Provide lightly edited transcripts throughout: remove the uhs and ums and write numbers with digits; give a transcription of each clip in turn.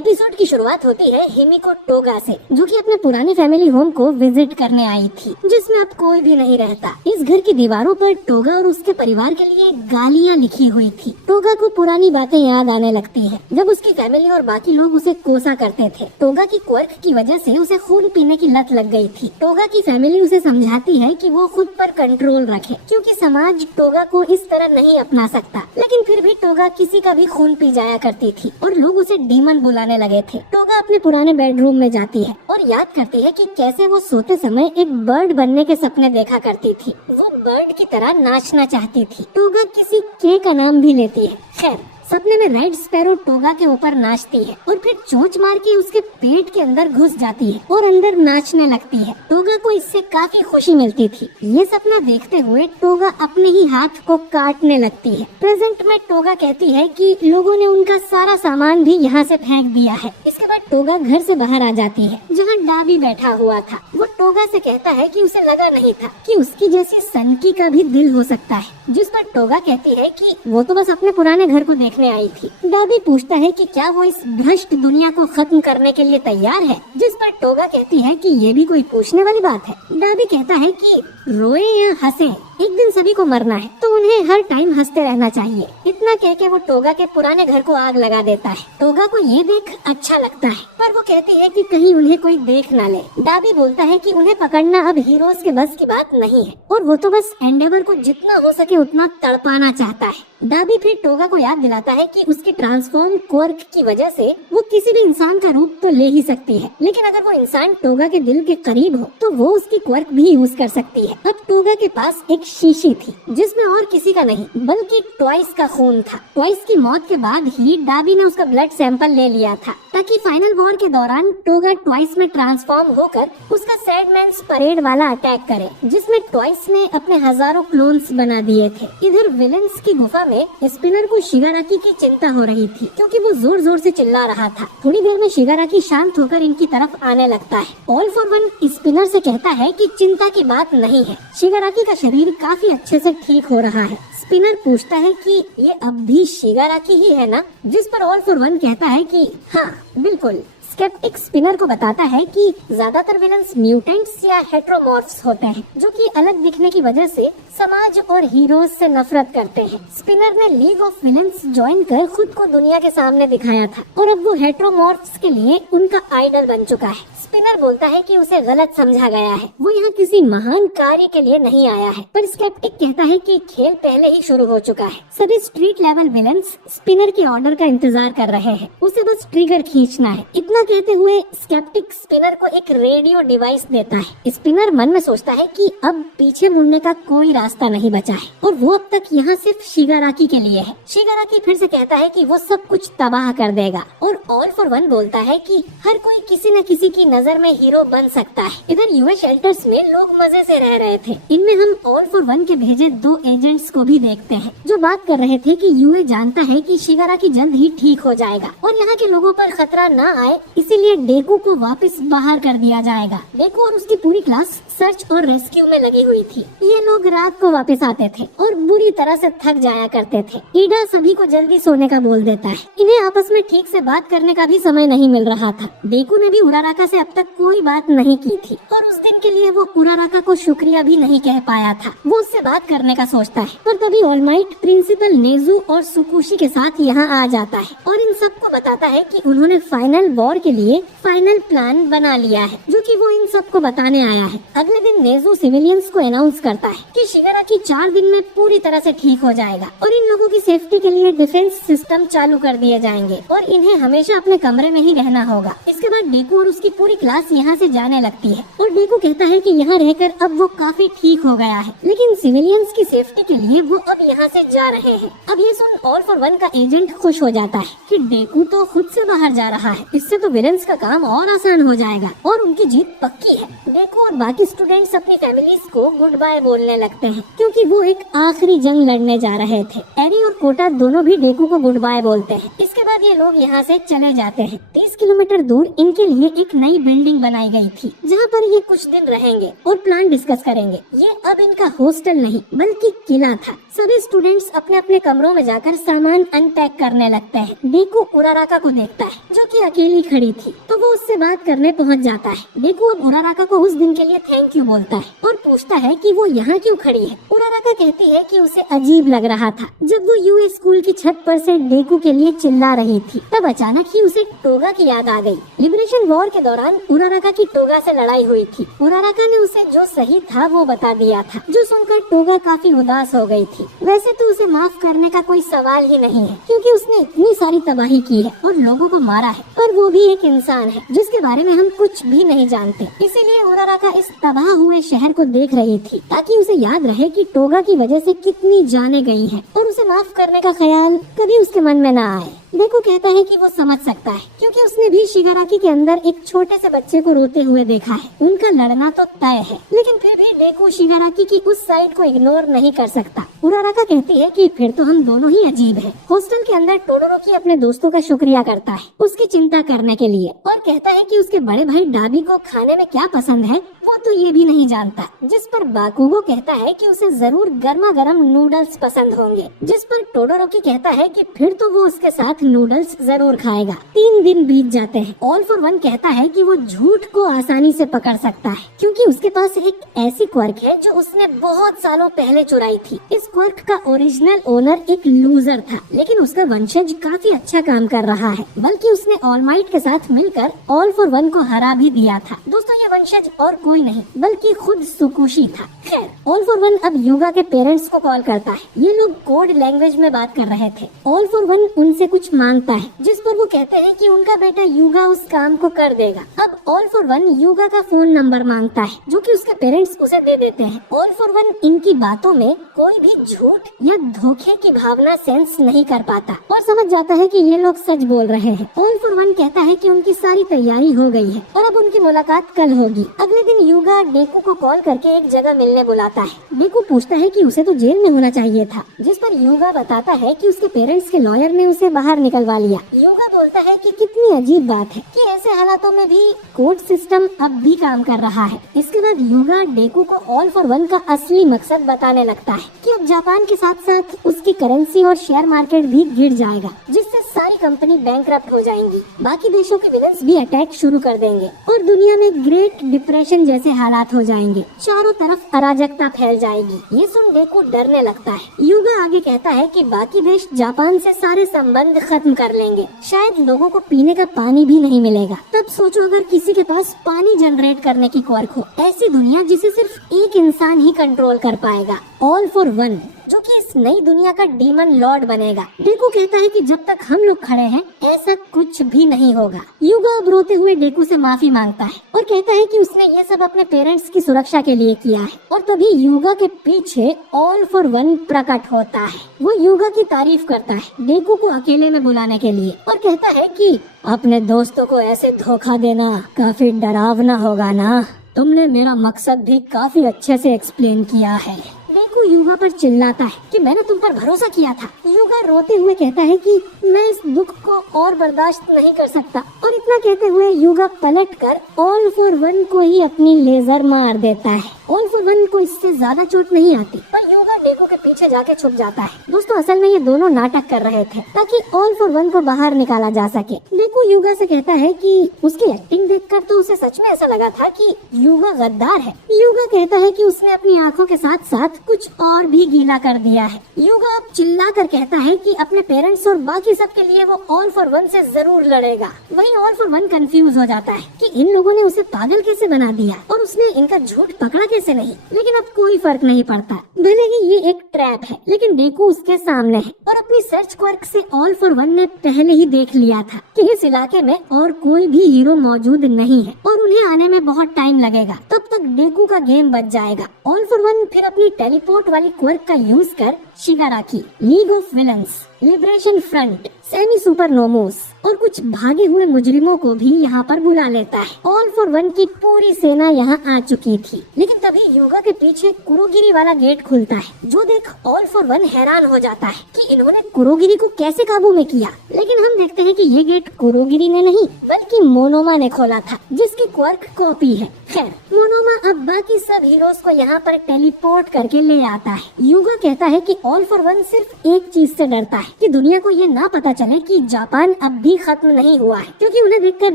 Episode की शुरुआत होती है हिमिको टोगा से, जो कि अपने पुराने फैमिली होम को विजिट करने आई थी, जिसमें अब कोई भी नहीं रहता। इस घर की दीवारों पर टोगा और उसके परिवार के लिए गालियाँ लिखी हुई थी। टोगा को पुरानी बातें याद आने लगती है, जब उसकी फैमिली और बाकी लोग उसे कोसा करते थे। टोगा की क्वर्क की वजह से उसे खून पीने की लत लग गई थी। टोगा की फैमिली उसे समझाती है कि वो खुद पर कंट्रोल रखे, क्योंकि समाज टोगा को इस तरह नहीं अपना सकता। लेकिन फिर भी टोगा किसी का भी खून पी जाया करती थी और लोग उसे डीमन बुलाने लगे थे। टोगा अपने पुराने बेडरूम में जाती है और याद करती है कि कैसे वो सोते समय एक बर्ड बनने के सपने देखा करती थी। वो बर्ड की तरह नाचना चाहती थी। टोगा किसी के का नाम भी लेती है। खैर, सपने में रेड स्पैरो टोगा के ऊपर नाचती है और फिर चोंच मार के उसके पेट के अंदर घुस जाती है और अंदर नाचने लगती है। टोगा को इससे काफी खुशी मिलती थी। ये सपना देखते हुए टोगा अपने ही हाथ को काटने लगती है। प्रेजेंट में टोगा कहती है कि लोगों ने उनका सारा सामान भी यहाँ से फेंक दिया है। इसके बाद टोगा घर से बाहर आ जाती है, जहाँ डाबी बैठा हुआ था। वो टोगा से कहता है कि उसे लगा नहीं था कि उसकी जैसी सनकी का भी दिल हो सकता है, जिस पर टोगा कहती है कि वो तो बस अपने पुराने घर को देखने आई थी। डाबी पूछता है कि क्या वो इस भ्रष्ट दुनिया को खत्म करने के लिए तैयार है, जिस पर टोगा कहती है कि ये भी कोई पूछने वाली बात है। डाबी कहता है कि रोए या हंसे, एक दिन सभी को मरना है, तो उन्हें हर टाइम हंसते रहना चाहिए। इतना कह के वो टोगा के पुराने घर को आग लगा देता है। टोगा को ये देख अच्छा लगता है, पर वो कहती है कि कहीं उन्हें कोई देख ना ले। डाबी बोलता है कि उन्हें पकड़ना अब हीरोज के बस की बात नहीं है और वो तो बस एंडेवर को जितना हो सके उतना तड़पाना चाहता है। डाबी फिर टोगा को याद दिलाता है कि उसकी ट्रांसफॉर्म क्वर्क की वजह से वो किसी भी इंसान का रूप तो ले ही सकती है, लेकिन अगर वो इंसान टोगा के दिल के करीब हो तो वो उसकी क्वर्क भी यूज कर सकती है। अब टोगा के पास एक शीशी थी, जिसमें और किसी का नहीं बल्कि ट्वाइस का खून था। ट्वाइस की मौत के बाद ही डाबी ने उसका ब्लड सैंपल ले लिया था, ताकि फाइनल वॉर के दौरान टोगा ट्वाइस में ट्रांसफॉर्म होकर उसका सैडमैन्स परेड वाला अटैक करे, जिसमें ट्वाइस ने अपने हजारों क्लोन्स बना दिए थे। इधर विलेंस की गुफा में स्पिनर को शिगाराकी की चिंता हो रही थी, क्योंकि वो जोर जोर से चिल्ला रहा था। थोड़ी देर में शिगाराकी शांत होकर इनकी तरफ आने लगता है। ऑल फॉर वन स्पिनर से कहता है कि चिंता की बात नहीं है, शिगाराकी का शरीर काफी अच्छे से ठीक हो रहा है। स्पिनर पूछता है कि ये अब भी शिगाराकी ही है ना, जिस पर ऑल फॉर वन कहता है कि हाँ बिल्कुल। स्केप्टिक स्पिनर को बताता है कि ज्यादातर विलन्स म्यूटेंट्स या हेट्रोमॉर्फ्स होते हैं, जो कि अलग दिखने की वजह से समाज और हीरोज से नफरत करते हैं। स्पिनर ने लीग ऑफ विलन्स ज्वाइन कर खुद को दुनिया के सामने दिखाया था और अब वो हेट्रोमॉर्फ्स के लिए उनका आइडल बन चुका है। स्पिनर बोलता है कि उसे गलत समझा गया है, वो यहाँ किसी महान कार्य के लिए नहीं आया है। पर स्केप्टिक कहता है कि खेल पहले ही शुरू हो चुका है। सभी स्ट्रीट लेवल विलन्स स्पिनर के ऑर्डर का इंतजार कर रहे हैं, उसे बस ट्रिगर खींचना है। इतना कहते हुए स्केप्टिक स्पिनर को एक रेडियो डिवाइस देता है। स्पिनर मन में सोचता है कि अब पीछे मुड़ने का कोई रास्ता नहीं बचा है और वो अब तक यहाँ सिर्फ शिगाराकी के लिए है। शिगाराकी फिर से कहता है कि वो सब कुछ तबाह कर देगा और ऑल फॉर वन बोलता है कि हर कोई किसी न किसी की नजर में हीरो बन सकता है। इधर यूए शेल्टर्स में लोग मजे से रह रहे थे। इनमें हम ऑल फॉर वन के भेजे 2 एजेंट्स को भी देखते हैं, जो बात कर रहे थे कि यूए जानता है कि शिगाराकी जल्द ही ठीक हो जाएगा और यहाँ के लोगों पर खतरा न आए, इसीलिए डेकू को वापस बाहर कर दिया जाएगा। डेकू और उसकी पूरी क्लास सर्च और रेस्क्यू में लगी हुई थी। ये लोग रात को वापस आते थे और बुरी तरह से थक जाया करते थे। ईडा सभी को जल्दी सोने का बोल देता है। इन्हें आपस में ठीक से बात करने का भी समय नहीं मिल रहा था। डेकू ने भी उराराका से अब तक कोई बात नहीं की थी और उस दिन के लिए वो उराराका को शुक्रिया भी नहीं कह पाया था। वो उससे बात करने का सोचता है, पर तभी ऑलमाइट प्रिंसिपल नेजू और सुकुशी के साथ यहाँ आ जाता है और इन सबको बताता है कि उन्होंने फाइनल वॉर के लिए फाइनल प्लान बना लिया है, जो कि वो इन सबको बताने आया है। अगले दिन नेजू सिविलियंस को अनाउंस करता है कि शिगाराकी 4 दिन में पूरी तरह से ठीक हो जाएगा और इन लोगों की सेफ्टी के लिए डिफेंस सिस्टम चालू कर दिए जाएंगे और इन्हें हमेशा अपने कमरे में ही रहना होगा। इसके बाद डेकू और उसकी पूरी क्लास यहाँ से जाने लगती है और डेकू कहता है कि यहाँ रहकर अब वो काफी ठीक हो गया है, लेकिन सिविलियंस की सेफ्टी के लिए वो अब यहाँ से जा रहे हैं। अब ये सुन ऑल फॉर वन का एजेंट खुश हो जाता है कि डेकू तो खुद से बाहर जा रहा है, इससे तो विलेंस का काम और आसान हो जाएगा और उनकी जीत पक्की है। डेकू और बाकी स्टूडेंट्स अपनी फैमिलीज को गुड बाय बोलने लगते हैं क्योंकि वो एक आखिरी जंग लड़ने जा रहे थे। एरी और कोटा दोनों भी डेकू को गुड बाय बोलते हैं। इसके बाद ये लोग यहाँ से चले जाते हैं। 30 किलोमीटर दूर इनके लिए एक नई बिल्डिंग बनाई गई थी जहाँ पर ये कुछ दिन रहेंगे और प्लान डिस्कस करेंगे। ये अब इनका हॉस्टल नहीं बल्कि किला था। सभी स्टूडेंट्स अपने अपने कमरों में जाकर सामान अनपैक करने लगते हैं। डेकू उराराका को देखता है जो कि अकेली खड़ी थी, तो वो उससे बात करने पहुंच जाता है। डेकू अब उराराका को उस दिन के लिए थैंक यू बोलता है और पूछता है कि वो यहाँ क्यों खड़ी है। उराराका कहती है कि उसे अजीब लग रहा था जब वो यूएस स्कूल की छत पर से डेकू के लिए चिल्ला रही थी। तब अचानक ही उसे टोगा की याद आ गई। लिबरेशन वॉर के दौरान उराराका की टोगा से लड़ाई हुई थी। उराराका ने उसे जो सही था वो बता दिया था, जो सुनकर टोगा काफी उदास हो गई थी। वैसे तो उसे माफ करने का कोई सवाल ही नहीं है क्योंकि उसने इतनी सारी तबाही की है और लोगों को मारा है, पर वो भी एक इंसान है जिसके बारे में हम कुछ भी नहीं जानते। इसीलिए उराराका इस तबाह हुए शहर को देख रही थी ताकि उसे याद रहे कि टोगा की वजह से कितनी जानें गई हैं और उसे माफ करने का ख्याल कभी उसके मन में न आए। डेकू कहता है कि वो समझ सकता है क्योंकि उसने भी शिगाराकी के अंदर एक छोटे से बच्चे को रोते हुए देखा है। उनका लड़ना तो तय है, लेकिन फिर भी डेकू शिगाराकी की उस साइड को इग्नोर नहीं कर सकता। उराराका कहती है कि फिर तो हम दोनों ही अजीब हैं। हॉस्टल के अंदर टोडोरोकी अपने दोस्तों का शुक्रिया करता है उसकी चिंता करने के लिए और कहता है कि उसके बड़े भाई डाबी को खाने में क्या पसंद है वो तो ये भी नहीं जानता। जिस पर बाकुगो कहता है कि उसे जरूर गर्मा गर्म नूडल्स पसंद होंगे, जिस पर टोडोरोकी कहता है कि फिर तो वो उसके साथ नूडल्स जरूर खाएगा। 3 दिन बीत जाते हैं। ऑल फॉर वन कहता है कि वो झूठ को आसानी से पकड़ सकता है क्योंकि उसके पास एक ऐसी क्वर्क है जो उसने बहुत सालों पहले चुराई थी। इस क्वर्क का ओरिजिनल ओनर एक लूजर था, लेकिन उसका वंशज काफी अच्छा काम कर रहा है, बल्कि उसने ऑलमाइट के साथ मिलकर ऑल फॉर वन को हरा भी दिया था। दोस्तों, ये वंशज और कोई नहीं बल्कि खुद सुकुशी था। खैर, ऑल फॉर वन अब युगा के पेरेंट्स को कॉल करता है। ये लोग कोड लैंग्वेज में बात कर रहे थे। ऑल फॉर वन उनसे कुछ मांगता है जिस पर वो कहते हैं कि उनका बेटा युगा उस काम को कर देगा। अब ऑल फॉर वन युगा का फोन नंबर मांगता है जो कि उसके पेरेंट्स उसे दे देते हैं। ऑल फॉर वन इनकी बातों में कोई भी झूठ या धोखे की भावना सेंस नहीं कर पाता और समझ जाता है कि ये लोग सच बोल रहे हैं। ऑल फॉर वन कहता है कि उनकी सारी तैयारी हो गई है और अब उनकी मुलाकात कल होगी। अगले दिन युगा डेकू को कॉल करके एक जगह मिलने बुलाता है। डेकू पूछता है कि उसे तो जेल में होना चाहिए था, जिस पर युगा बताता है कि उसके पेरेंट्स के लॉयर ने उसे बाहर निकलवा लिया। युगा बोलता है कि कितनी अजीब बात है कि ऐसे हालातों में भी कोर्ट सिस्टम अब भी काम कर रहा है। इसके बाद युगा डेकू को ऑल फॉर वन का असली मकसद बताने लगता है कि अब जापान के साथ साथ उसकी करेंसी और शेयर मार्केट भी गिर जाएगा, जिससे सारी कंपनी बैंकरप्ट हो जाएंगी। बाकी देशों के विलेंस भी अटैक शुरू कर देंगे और दुनिया में ग्रेट डिप्रेशन जैसे हालात हो जाएंगे। चारों तरफ अराजकता फैल जाएगी। ये सुन डेकू डरने लगता है। युगा आगे कहता है कि बाकी देश जापान से सारे संबंध खत्म कर लेंगे, शायद लोगों को पीने का पानी भी नहीं मिलेगा। तब सोचो अगर किसी के पास पानी जनरेट करने की क्वर्क हो, ऐसी दुनिया जिसे सिर्फ एक इंसान ही कंट्रोल कर पाएगा, ऑल फॉर वन, जो कि इस नई दुनिया का डीमन लॉर्ड बनेगा। डेकू कहता है कि जब तक हम लोग खड़े हैं ऐसा कुछ भी नहीं होगा। युगा अब रोते हुए डेकू से माफी मांगता है और कहता है कि उसने ये सब अपने पेरेंट्स की सुरक्षा के लिए किया है। और तभी युगा के पीछे ऑल फॉर वन प्रकट होता है। वो युगा की तारीफ करता है डेकू को अकेले में बुलाने के लिए और कहता है कि अपने दोस्तों को ऐसे धोखा देना काफी डरावना होगा ना। तुमने मेरा मकसद भी काफी अच्छे से एक्सप्लेन किया है। डेकू युगा पर चिल्लाता है कि मैंने तुम पर भरोसा किया था। युगा रोते हुए कहता है कि मैं इस दुख को और बर्दाश्त नहीं कर सकता और इतना कहते हुए युगा पलटकर ऑल फॉर वन को ही अपनी लेजर मार देता है। ऑल फॉर वन को इससे ज्यादा चोट नहीं आती पर युगा डेकू के पीछे जाके छुप जाता है। दोस्तों, असल में ये दोनों नाटक कर रहे थे ताकि ऑल फॉर वन को बाहर निकाला जा सके। डेकू युगा से कहता है कि उसकी एक्टिंग देखकर तो उसे सच में ऐसा लगा था कि युगा गद्दार है। युगा कहता है कि उसने अपनी आंखों के साथ साथ कुछ और भी गीला कर दिया है। युगा अब चिल्ला कर कहता है कि अपने पेरेंट्स और बाकी सब के लिए वो ऑल फॉर वन से जरूर लड़ेगा। वहीं ऑल फॉर वन कंफ्यूज हो जाता है कि इन लोगों ने उसे पागल कैसे बना दिया और उसने इनका झूठ पकड़ा कैसे नहीं। लेकिन अब कोई फर्क नहीं पड़ता, भले ही ये एक ट्रैप है, लेकिन डेकू उसके सामने है और अपनी सर्च क्वर्क से ऑल फॉर वन ने पहले ही देख लिया था कि इस इलाके में और कोई भी हीरो मौजूद नहीं है और उन्हें आने में बहुत टाइम लगेगा, तब तक डेकू का गेम बच जाएगा। ऑल फॉर वन फिर अपनी टेलीपोर्ट वाली क्वर्क का यूज कर Shigaraki, League of Villains, Liberation Front, semi super Nomus और कुछ भागे हुए मुजरिमों को भी यहाँ पर बुला लेता है। ऑल फॉर वन की पूरी सेना यहाँ आ चुकी थी, लेकिन तभी युगा के पीछे कुरोगिरी वाला गेट खुलता है, जो देख ऑल फॉर वन हैरान हो जाता है कि इन्होंने कुरोगिरी को कैसे काबू में किया। लेकिन हम देखते हैं कि ये गेट कुरोगिरी ने नहीं बल्कि मोनोमा ने खोला था, जिसकी क्वर्क कॉपी है। खैर, मोनोमा अब बाकी सब हीरोज को यहाँ पर टेलीपोर्ट करके ले आता है। युगा कहता है कि ऑल फॉर वन सिर्फ एक चीज से डरता है कि दुनिया को ये ना पता चले कि जापान अब भी खत्म नहीं हुआ है, क्योंकि उन्हें देखकर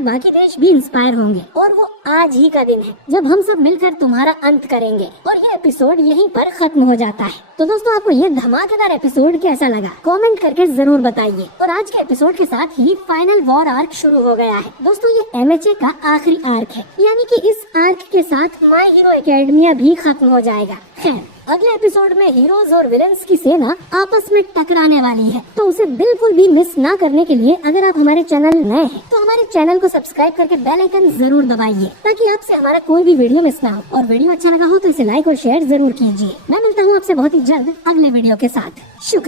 बाकी देश भी इंस्पायर होंगे। और वो आज ही का दिन है जब हम सब मिलकर तुम्हारा अंत करेंगे। और ये एपिसोड यहीं पर खत्म हो जाता है। तो दोस्तों, आपको ये धमाकेदार एपिसोड कैसा लगा कमेंट करके जरूर बताइए। और आज के एपिसोड के साथ ही फाइनल वॉर आर्क शुरू हो गया है। दोस्तों, ये MHA का आखिरी आर्क है, यानी कि इस आर्क के साथ माय हीरो एकेडमिया भी खत्म हो जाएगा। खैर, अगले एपिसोड में हीरोज और विलेंस की सेना आपस में टकराने वाली है, तो उसे बिल्कुल भी मिस ना करने के लिए अगर आप हमारे चैनल नए हैं तो हमारे चैनल को सब्सक्राइब करके बेल आइकन जरूर दबाइए, ताकि आपसे हमारा कोई भी वीडियो मिस ना हो। और वीडियो अच्छा लगा हो तो इसे लाइक और शेयर जरूर कीजिए। मैं मिलता हूँ आपसे बहुत ही जल्द अगले वीडियो के साथ। शुक्रिया।